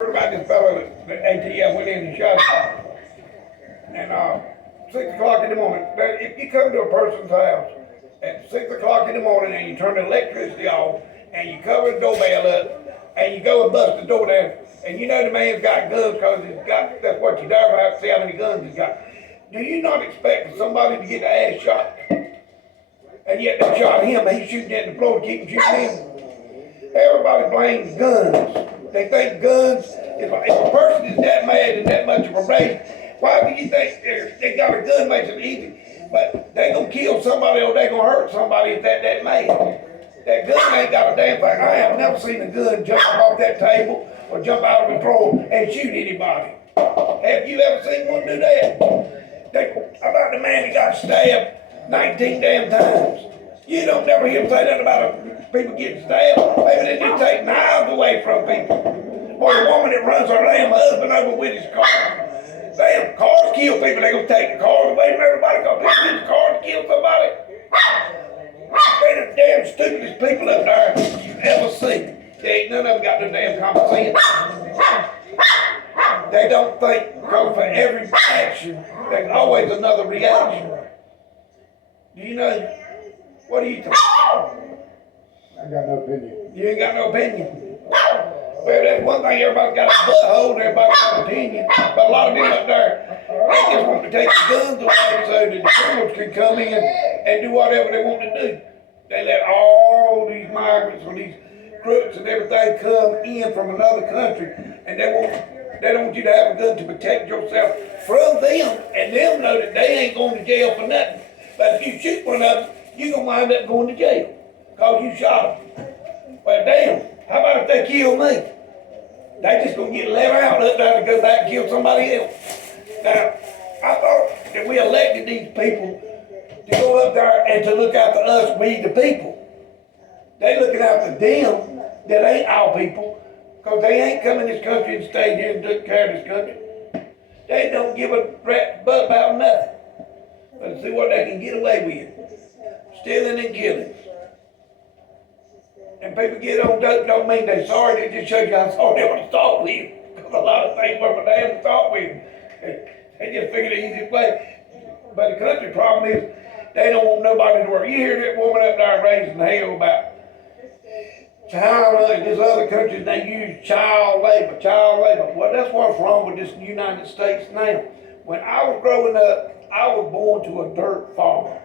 Heard about this fellow at the ATM went in and shot him. And 6 o'clock in the morning, if you come to a person's house at 6 o'clock in the morning and you turn the electricity off and you cover the doorbell up and you go and bust the door down and you know the man's got guns because that's what you do about to see how many guns he's got. Do you not expect somebody to get their ass shot? And yet they shot him, he's shooting at the floor, keeping shooting him. Everybody blames guns. They think guns, if a person is that mad and that much of a rage, why do you think they got a gun makes it easy? But they gonna kill somebody or they gonna hurt somebody if that mad. That gun ain't got a damn thing. I have never seen a gun jump off that table or jump out of control and shoot anybody. Have you ever seen one do that? How about the man that got stabbed 19 damn times? You don't never hear him say that about people getting stabbed. Maybe they just take knives away from people. Or the woman that runs her damn husband over with his car. Damn, cars kill people. They gonna take the cars away from everybody because people use cars to kill somebody. They're the damn stupidest people up there you've ever seen. They ain't none of them got no damn common sense. They don't think because for every action, there's always another reaction. Do you know? What do you think? I got no opinion. You ain't got no opinion. Well, that's one thing, everybody's got a butthole and everybody's got an opinion. But a lot of them up there, they just want to take the guns away so that the criminals can come in and do whatever they want to do. They let all these migrants or these crooks and everything come in from another country and they don't want you to have a gun to protect yourself from them and them know that they ain't going to jail for nothing. But if you shoot one of them, you're going to wind up going to jail because you shot them. Well, damn, how about if they kill me? They just going to get let out up there to go back and kill somebody else. Now, I thought that we elected these people to go up there and to look after us, we the people. They looking after them that ain't our people because they ain't come in this country and stayed here and took care of this country. They don't give a rat's butt about nothing. Let's see what they can get away with. Stealing and killing. And people get on dope don't mean they're sorry, they just show you how sorry they want to start with. Because a lot of things were for them to start with. They just figure the easiest way. But the country problem is they don't want nobody to work. You hear that woman up there raising hell about child labor. These other countries, they use child labor. Well, that's what's wrong with this United States now. When I was growing up, I was born to a dirt farm.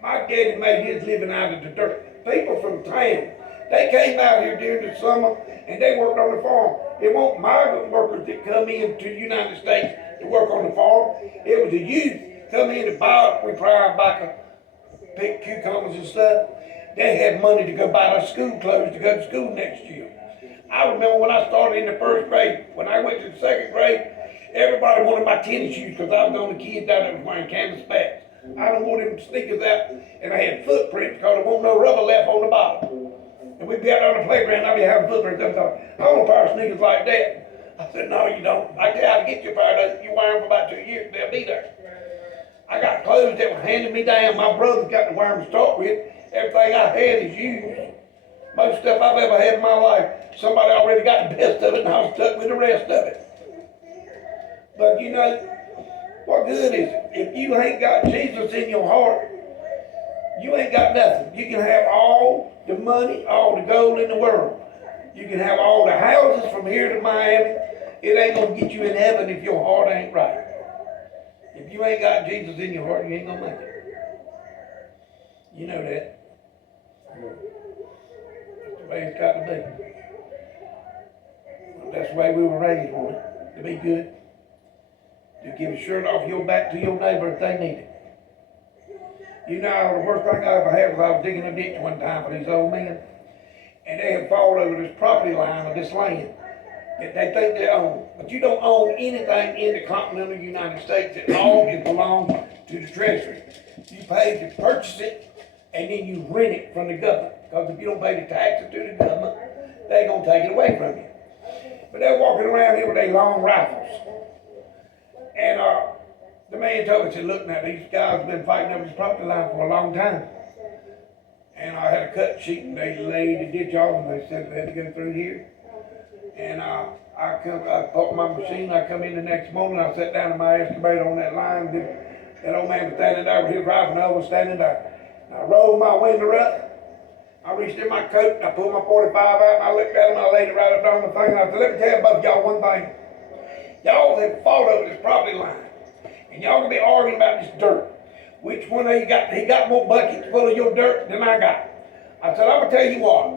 My daddy made his living out of the dirt. People from town, they came out here during the summer and they worked on the farm. It wasn't migrant workers that come into the United States to work on the farm. It was the youth come in to buy, we prior back pick cucumbers and stuff. They had money to go buy their school clothes to go to school next year. I remember when I started in the first grade, when I went to the second grade, everybody wanted my tennis shoes because I was the only kid down there that was wearing canvas bats. I don't want them sneakers out, and I had footprints because there wasn't no rubber left on the bottom. And we'd be out on the playground, I'd be having footprints. I thought, I want a pair of sneakers like that. I said, no, you don't. I tell you how to get you a pair of those. You wear them for about 2 years, they'll be there. I got clothes that were handing me down. My brothers got to wear them to start with. Everything I had is used. Most stuff I've ever had in my life, somebody already got the best of it, and I was stuck with the rest of it. But you know, what good is it? If you ain't got Jesus in your heart, you ain't got nothing. You can have all the money, all the gold in the world. You can have all the houses from here to Miami. It ain't going to get you in heaven if your heart ain't right. If you ain't got Jesus in your heart, you ain't going to make it. You know that. That's the way it's got to be. That's the way we were raised, on it, to be good. To give a shirt off your back to your neighbor if they need it. You know, the worst thing I ever had was I was digging a ditch one time for these old men, and they had fallen over this property line of this land that they think they own. But you don't own anything in the continental United States. It all belongs to the Treasury. You pay to purchase it, and then you rent it from the government. Because if you don't pay the taxes to the government, they're going to take it away from you. But they're walking around here with their long rifles. And the man told me, he said, look now, these guys have been fighting over this property line for a long time. And I had a cut sheet and they laid the ditch off and they said they had to go through here. And I parked my machine, I come in the next morning, I sat down in my excavator on that line, that old man was standing there with his rifle and I was standing there. And I rolled my window up, I reached in my coat and I pulled my 45 out and I looked at him and I laid it right up on the thing and I said, let me tell both y'all one thing. Y'all have fought over this property line and y'all gonna be arguing about this dirt. Which one of you got, he got more buckets full of your dirt than I got. I said, I'm gonna tell you what,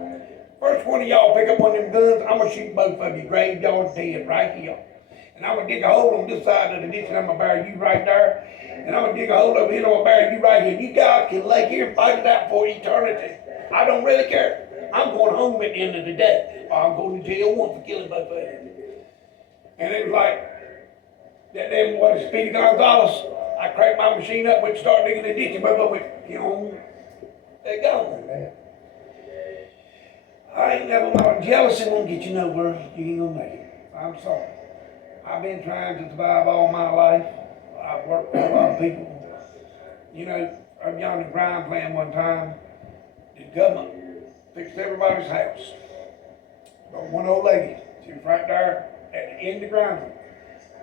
first one of y'all pick up one of them guns, I'm gonna shoot both of you graveyard dead right here. And I'm gonna dig a hole on this side of the ditch and I'm gonna bury you right there. And I'm gonna dig a hole over here and I'm gonna bury you right here. You guys can lay here and fight it out for eternity. I don't really care. I'm going home at the end of the day. Or I'm going to jail one for killing both of them. And it was like, that damn, what is Speedy Gonzalez? I cranked my machine up, went to start digging the ditch and both of them went, you know, they're gone. I ain't never known. Jealousy won't get you nowhere. You ain't gonna make it. I'm sorry. I've been trying to survive all my life. I've worked for a lot of people. You know, I was on the grind plan one time. The government fixed everybody's house. But one old lady, she was right there at the end of Greenville.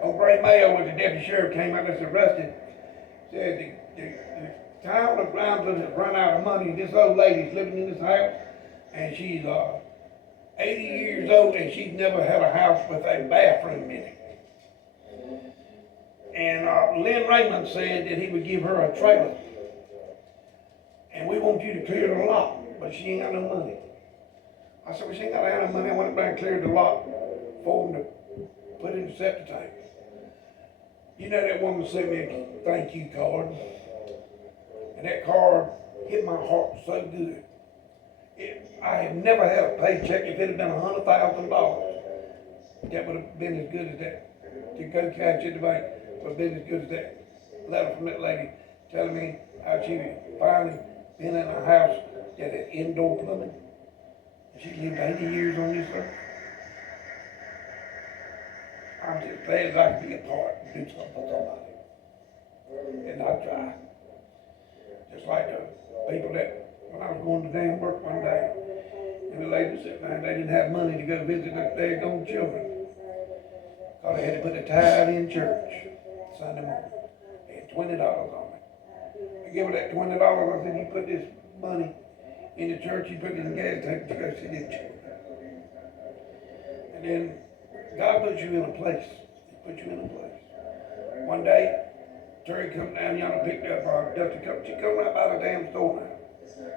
Old Gray Mayo with the deputy sheriff came out and was arrested. Said the town of Greenville has run out of money. This old lady's living in this house. And she's 80 years old and she's never had a house with a bathroom in it. And Lynn Raymond said that he would give her a trailer. And we want you to clear the lot, but she ain't got no money. I said, well, she ain't got no money. I went back and cleared the lot for them to put in the septic tank. You know, that woman sent me a thank you card. And that card hit my heart so good. I have never had a paycheck. If it had been $100,000, that would have been as good as that. To go catch at the bank would have been as good as that. Letter from that lady telling me how she finally been in a house that had indoor plumbing. She lived 80 years on this earth. I'm just glad that I could be a part and do something for somebody. And I try. Just like the people that, when I was going to damn work one day, and the lady said, man, they didn't have money to go visit their own children. Because they had to put a tithe in church Sunday morning. They had $20 on it. I gave her that $20. I said, you put this money in the church, you put it in the gas tank to go see them children. And then God puts you in a place. He puts you in a place. One day, Terry come down yonder and picked up our dusty cup. She come right by the damn store now.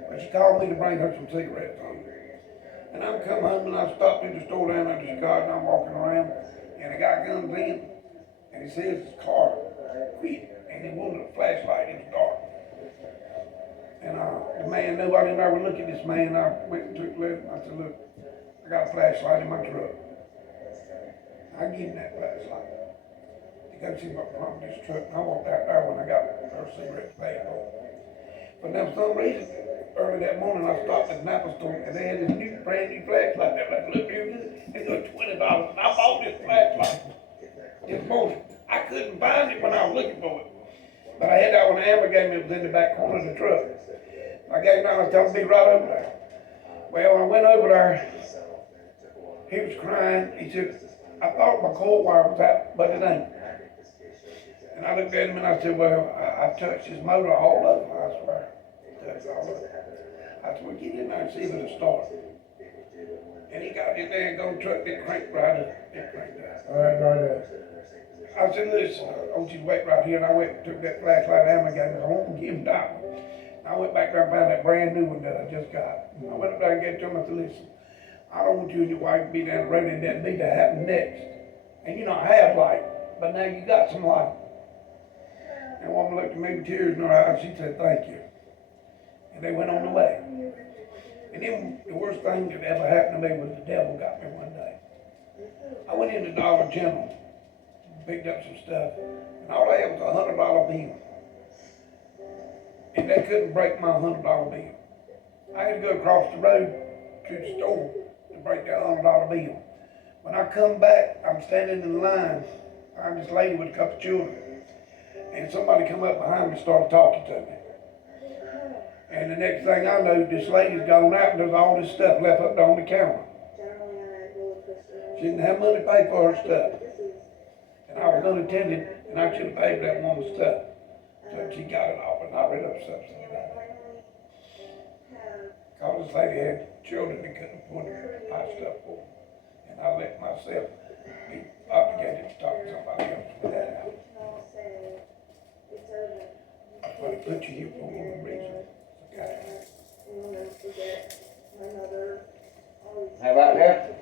But she called me to bring her some cigarettes home. And I'm come home and I stopped in the store down at the garden. I'm walking around and a guy comes in and he says his car quit and he wanted a flashlight in the dark. And the man knew I didn't ever look at this man. I went and took the letter. I said, look, I got a flashlight in my truck. I give him that flashlight to go see what's wrong with this truck. And I walked out there when I got her cigarettes paid for. But now for some reason, early that morning I stopped at the Napa store and they had this new, brand new flashlight. They were like, look here, it was $20. And I bought this flashlight this morning. I couldn't find it when I was looking for it. But I had that one Amber gave me, it was in the back corner of the truck. I gave him down, I told him to be right over there. Well, when I went over there, he was crying. He said, I thought my cold wire was out, but it ain't. And I looked at him and I said, well, I touched his motor all over, I swear. Touched all over. I said, well, get in there and see if it'll start. And he got in there and go truck, it cranked right up. It cranked up. All right, right there. I said, listen, I want you to wait right here. And I went and took that flashlight out and I got home and gave him that one. I went back there and found that brand new one that I just got. And I went up there and gave it to him. I said, listen, I don't want you and your wife to be down the road and that need to happen next. And you know, I have light, but now you got some light. And the woman looked at me with tears in her eyes. She said, thank you. And they went on the way. And then the worst thing that ever happened to me was the devil got me one day. I went into Dollar General, picked up some stuff, and all I had was a $100 bill. And they couldn't break my $100 bill. I had to go across the road to the store to break that $100 bill. When I come back, I'm standing in line. I'm this lady with a couple of children. And somebody come up behind me and started talking to me. And the next thing I know, this lady's gone out and there's all this stuff left up on the counter. She didn't have money to pay for her stuff. And I was unattended, and I should have paid for that woman's stuff. So she got it off, and I read up something about it. Cause this lady had children that couldn't afford to buy stuff for them. And I let myself be obligated to talk to somebody else for that out. But it put you here for one reason. Okay. How about that?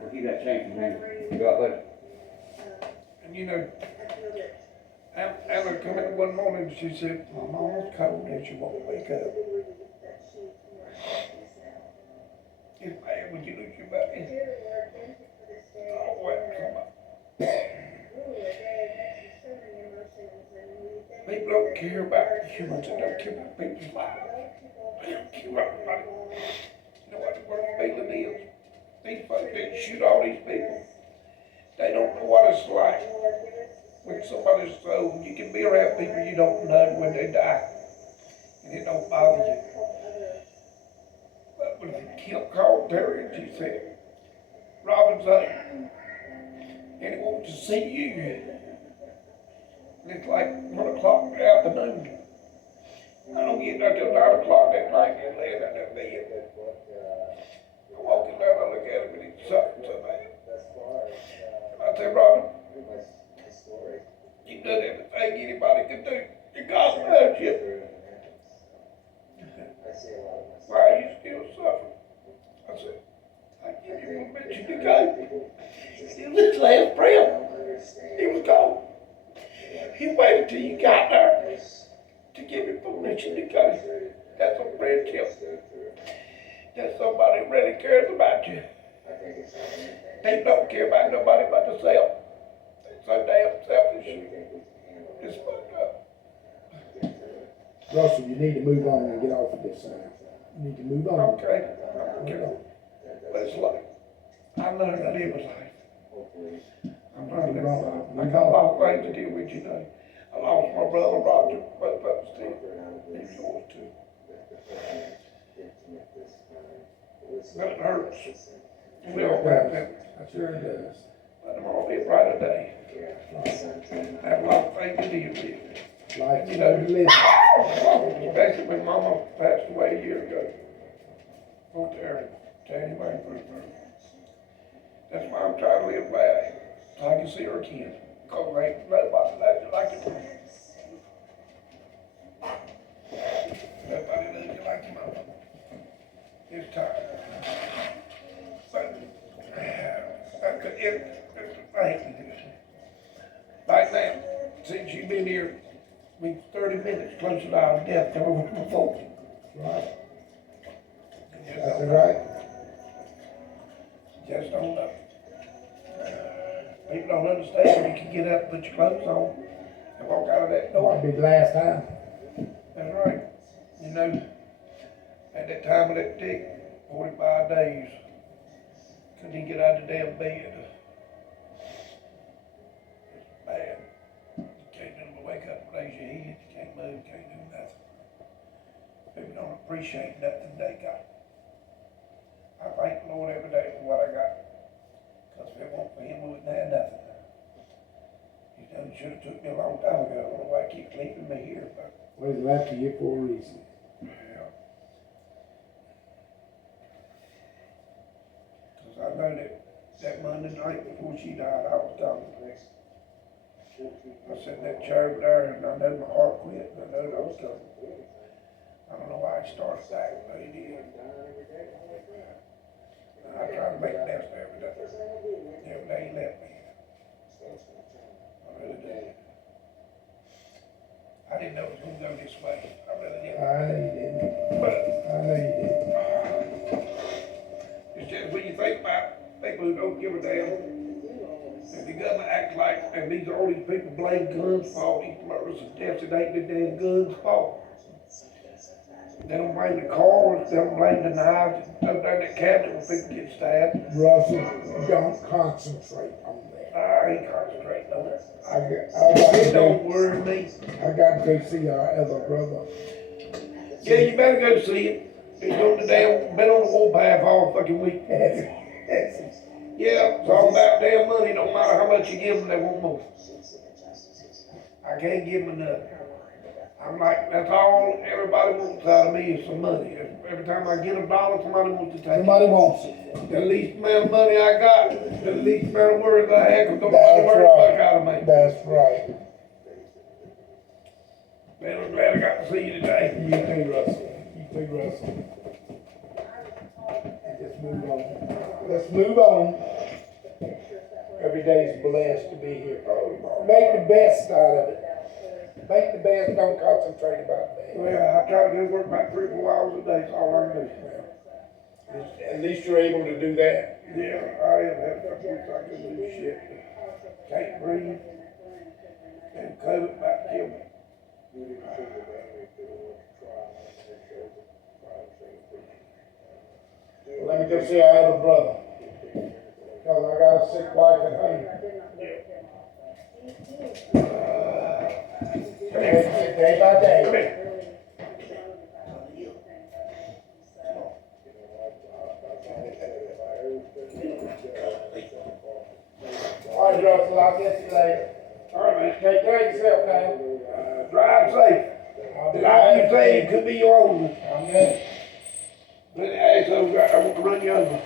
We'll keep that change from here. You got buddy? And you know, Anna come in one morning and she said, my mama's cold and she won't wake up. It's bad when you lose your baby. Oh, well, people don't care about humans, they don't care about people's lives. They don't care about anybody. You know what the worst feeling is? These folks didn't shoot all these people. They don't know what it's like when somebody's sold. You can be around people you don't know when they die, and it don't bother you. But when you kill Carl Terry, and she said, Robin's up, and he wants to see you. And it's like 1 o'clock in the afternoon. I don't get there till 9 o'clock that night and laying out that bed. I walk in there and I look at him and he's sucking so bad. And I say, Robin, you've done everything anybody can do. And God loves you. Why are you still suffering? I said, I give you permission to go. Still his last breath. He was gone. He waited till you got there to give you permission to go. That's a friendship. That's somebody who really cares about you. They don't care about nobody but themselves. They're so damn selfish. It's fucked up. Russell, you need to move on and get off of this now. You need to move on. Okay. But it's like, I learned to live a life. I'm learning to live a life. I got a lot of things to deal with, you know. I lost my brother Roger, both of us did. He's yours too. But it hurts. We all have that. That sure does. But tomorrow will be a brighter day. I have a lot of things to deal with. Life You is know, worth living. especially when Mama passed away a year ago. Went there, January 1st. That's why I'm trying to live bad, so I can see her again. Because there ain't nobody left you like it. Nobody loves you like your mama. It's time. But, that's the thing. Right now, since you've been here, we 30 minutes closer to our death than we were before. Right. That's right. Just don't know. People don't understand when you can get up, put your clothes on, and walk out of that door. Might be the last time. That's right. You know, at that time of that tick, 45 days, couldn't even get out of the damn bed. It's bad. You can't do but wake up and raise your head. You can't move, you can't do nothing. People don't appreciate nothing they got. I thank the Lord every day for what I got. Because if it weren't for him, we wouldn't have nothing. He done should have took me a long time ago. I don't know why he keeps leaving me here, but Well, he's left you here for a reason. yeah. Because I know that Monday night before she died, I was done. I sat in that chair over there and I know my heart quit and I know I was done. I don't know why it started back, but it did. I try to make the best of every day. Every day he left me. I really did. I didn't know it was going to go this way. I really didn't. I know you didn't. But I know you didn't. it's just when you think about people who don't give a damn, and the government acts like, and these all these people blame guns for all these murders and deaths, it ain't the damn guns' fault. They don't blame the cars, they don't blame the knives, throw down that cabinet when people get stabbed. Russell, don't concentrate on that. I ain't concentrating on it. I It don't worry me. got to go see our other brother. Yeah, you better go see him. He's on the damn, been on the warpath all fucking week. Yeah, it's all about damn money. No matter how much you give them, they want more. I can't give them enough. I'm like, that's all everybody wants out of me is some money. Every time I get $1, somebody wants to take Somebody it. wants it. The least amount of money I got, the least amount of words I have, because nobody worries much out of me. That's right. Man, I'm glad I got to see you today. You too, Russell. You too, Russell. Let's move on. Let's move on. Every day is blessed to be here. Make the best out of it. Make the best, don't concentrate about that. Well, I try to do work about 3 or 4 hours a day, that's all I can do. At least you're able to do that. Yeah, I am having a week I can do shit. Can't breathe. And COVID about killed me. Let me just say I have a brother. Because I got a sick wife at home. Day by day. Come here. All right, Russell, I'll get you later. All right, man. Take care of yourself now. Drive safe. The life you save could be your own. I'm in. Let the asshole, I want to run you over.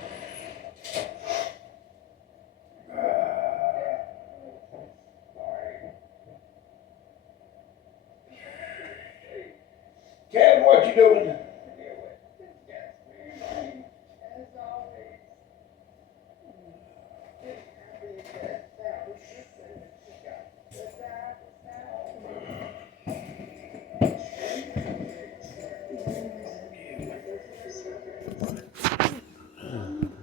Kevin, what you doing?